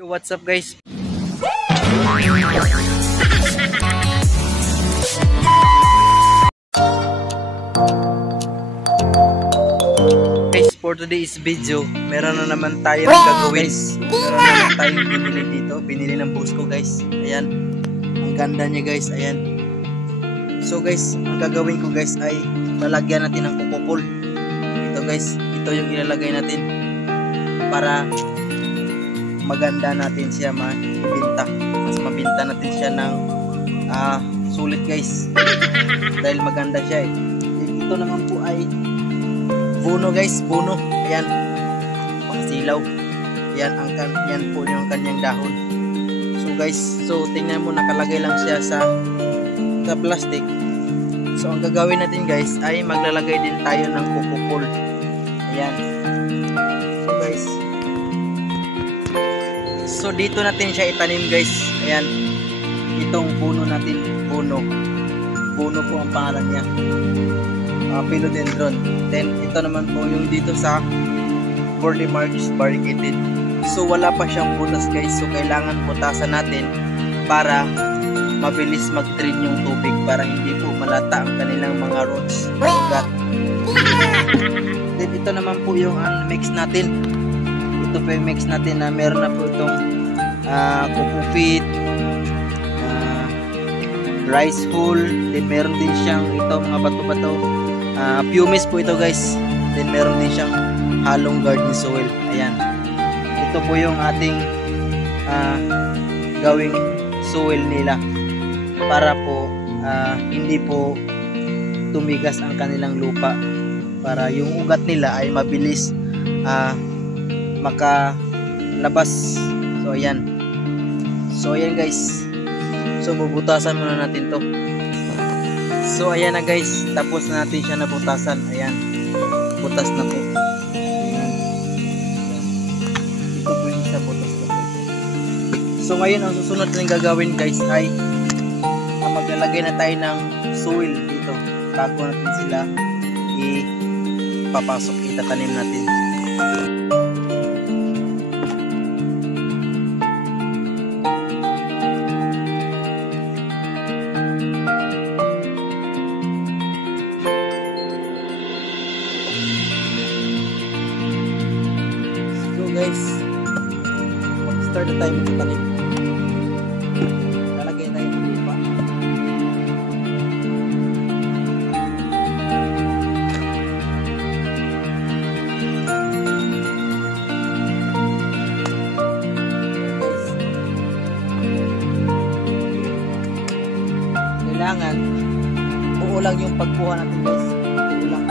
What's up guys? Guys, for today's video, meron na naman tayong gagawin. Meron na naman tayong binili dito. Binili ng boss ko guys. Ayan. Ang ganda niya guys. Ayan. So guys, ang gagawin ko guys ay lalagyan natin ng kukupol. Ito guys, ito yung ilalagay natin para maganda natin siya mabinta. Mas mabinta natin siya ng sulit guys. Dahil maganda siya eh. Ito naman po ay buno guys, buno. Ayan. Pangsilaw. Yan po yung kanyang dahon. So guys, so tingnan mo, nakalagay lang siya sa plastic. So ang gagawin natin guys ay maglalagay din tayo ng kukupol. Ayan. So guys, so dito natin siya itanim guys. Ayan. Itong puno natin, puno po ang pangalan niya. Philodendron. Then ito naman po yung dito sa Burley Marks variegated. So wala pa siyang butas guys. So kailangan butasan natin para mabilis mag-drain yung tubig, para hindi po malata ang kanilang mga roots. Then ito naman po yung mix natin. Ito po yung mix natin na meron na po itong cocoa rice hull, then meron din siyang ito mga bato-bato, pumice po ito guys, then meron din siyang halong garden soil. Ayan, ito po yung ating gawing soil nila para po hindi po tumigas ang kanilang lupa, para yung ugat nila ay mabilis makalabas. So ayan, guys. So bubutasan muna natin to. So ayan na guys, tapos na natin siya nabutasan. Ayan, butas na po. Ayan. Ito po yung isa, butas na po. So ngayon ang susunod na gagawin guys ay maglalagay na tayo ng soil dito bago natin sila ipapasok, itatanim natin. Guys, mag-start na tayo magtanim. Lalagay tayo ng lupa. Guys, kailangan buo lang yung pagkuha natin guys. Buo lang.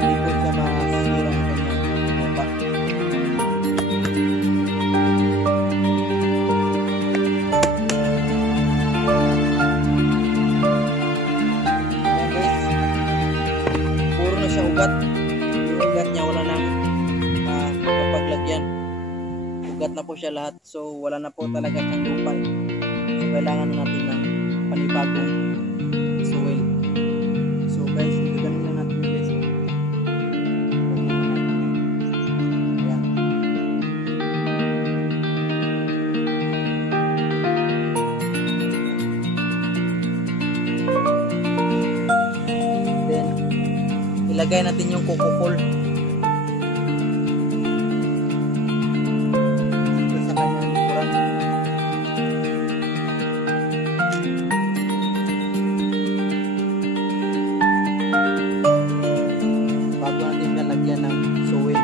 Hindi po siya masira ang kanyang lupa. Ugat. Yung ugat niya wala nang papaglagyan. Ugat na po siya lahat. So wala na po talaga siyang lupa. So kailangan na natin ng panibagong soil. So guys, ganun lang natin guys. Ayan. Then ilagay natin yung kukupol dito sa kanyang likuran. Bago natin nalagyan ng soil.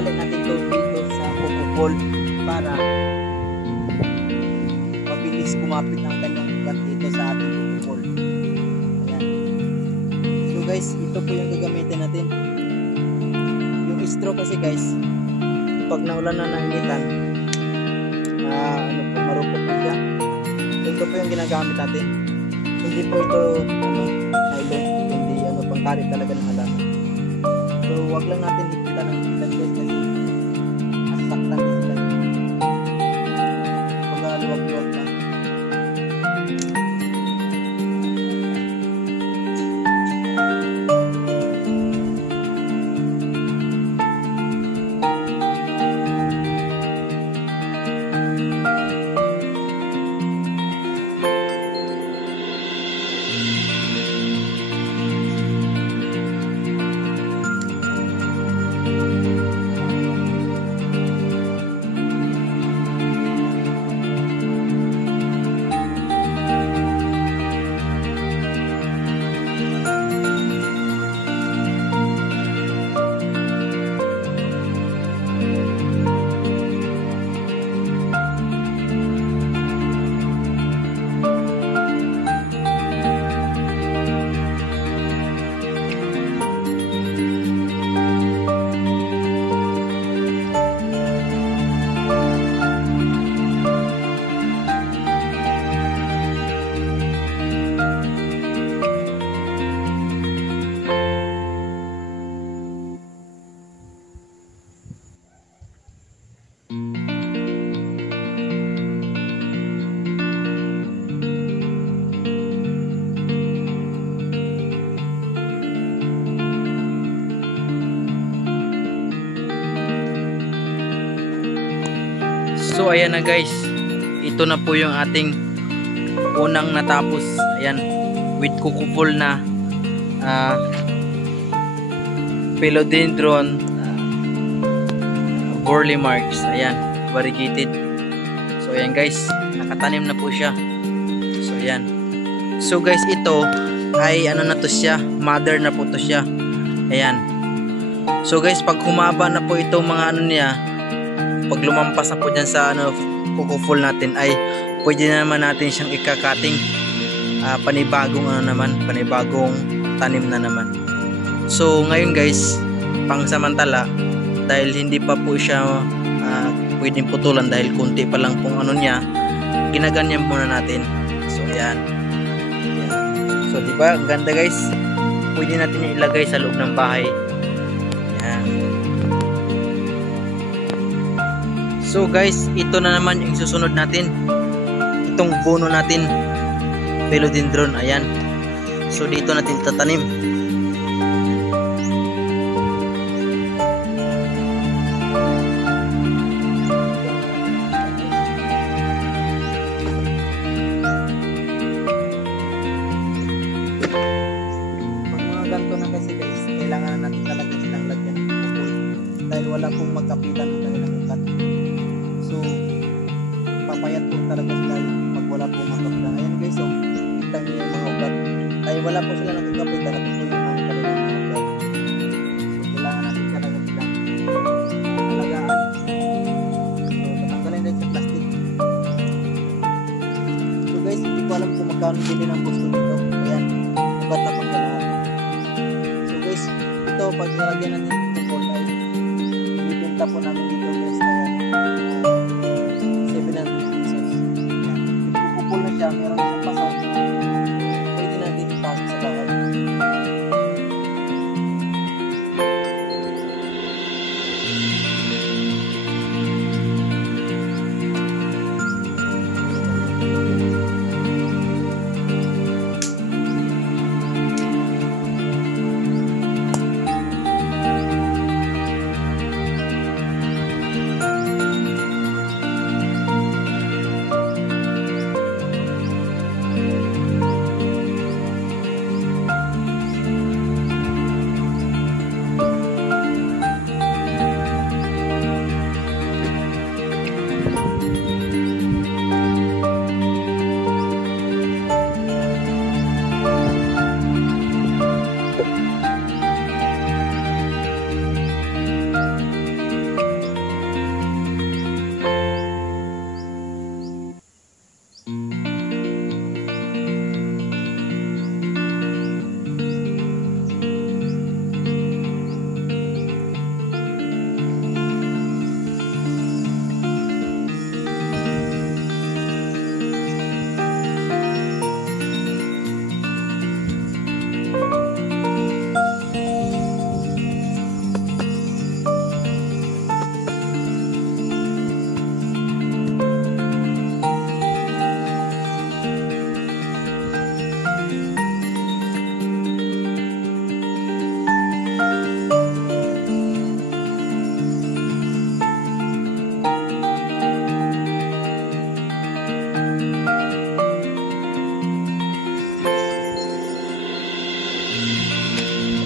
itali natin to dito sa kukupol para mabilis kumapit ang kanyang ugat dito sa ating kukupol. Ayan. So guys, ito po yung gagamitin natin. Yung straw kasi guys, pag naulan na nainitan, marupok na siya. So ito po yung ginagamit natin. Hindi po ito nylon, hindi pangkalit talaga ng halaman. So wag lang natin higpitan ng higpitan guys kasi masaktan din sila. Pag-luwag-luwag na. So ayan na guys, ito na po yung ating unang natapos. Ayan, with kukupol na philodendron burley marks. Ayan, variegated. So ayan guys, nakatanim na po siya. So ayan. So guys, ito ay ano na to siya, mother na po to siya. Ayan. So guys, pag humaba na po itong mga ano niya, pag lumampas na po dyan sa kukupol natin, ay pwede na naman natin siyang ikakating, panibagong panibagong tanim na naman. So ngayon guys, pang samantala, dahil hindi pa po siya pwedeng putulan dahil kunti pa lang pong ano niya, ginaganyan muna natin. So ayan. So diba, ang ganda guys, pwede natin yung ilagay sa loob ng bahay. Ayan. So guys, ito na naman yung susunod natin. Itong bono natin, philodendron. Ayan. So dito natin tatanim. Pag mga ganito na kasi guys, kailangan natin talaga silang lagyan ng kukupol dahil wala pong magkapitan ng kanilang ugat. So papayat po talaga sila pag wala pong magkapitan. Ayan guys, so kita nyo yung mga ugat ay wala po sila nagkakapitan at ito yung mga kanilang ugat. So kailangan natin talaga silang alagaan. So tatanggalin din sa plastic. So guys, hindi ko alam kung magkano bili ng gusto nito. Ayan, ugat na pang lahat. So guys, ito pag nalagyan natin ng kukupol ay ibibenta po namin dito guys. Full na siya, meron siyang pasang. Pwede natin ipasok sa bahay.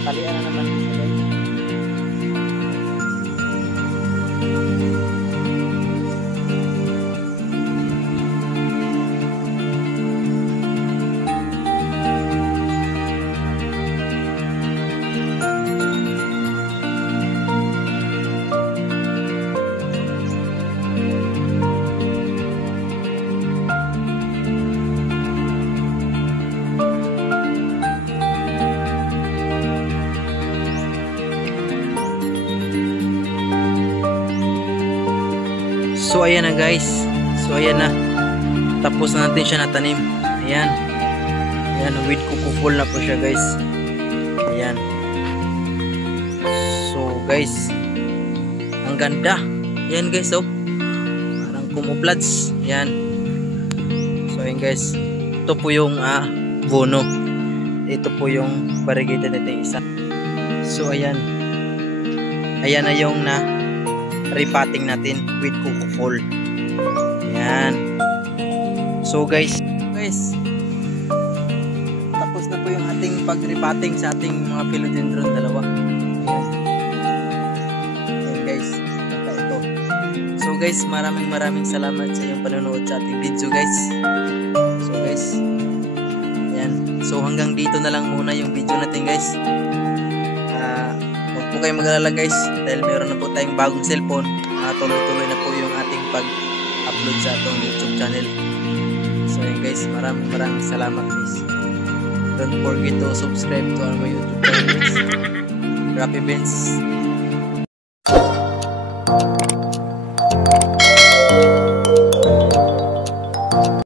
Talian na naman siya guys. So ayan na guys. So ayan na. Tapos na natin siya natanim. Ayan. Ayan, with kuko full na po siya guys. Ayan. So guys, ang ganda. Ayan guys, oh. Parang kumuplads. Ayan. So ayan guys. Ito po yung bono. Ito po yung variegated natin isa. So ayan. Ayan na yung repotting natin with coco full. Ayan. So guys, tapos na po yung ating pag-repotting sa ating mga philodendron dalawa. Ayan. Ayan guys, ito. So guys, maraming salamat sa iyong panonood sa ating video guys. So guys, ayan. So hanggang dito na lang muna yung video natin guys. Huwag po kayong mag-alala guys, dahil meron na po tayong bagong cellphone. Tuloy-tuloy na po yung ating pag-upload sa atong YouTube channel. So yun guys, maraming salamat guys. Don't forget to subscribe to our YouTube channel guys. Rappi Benz.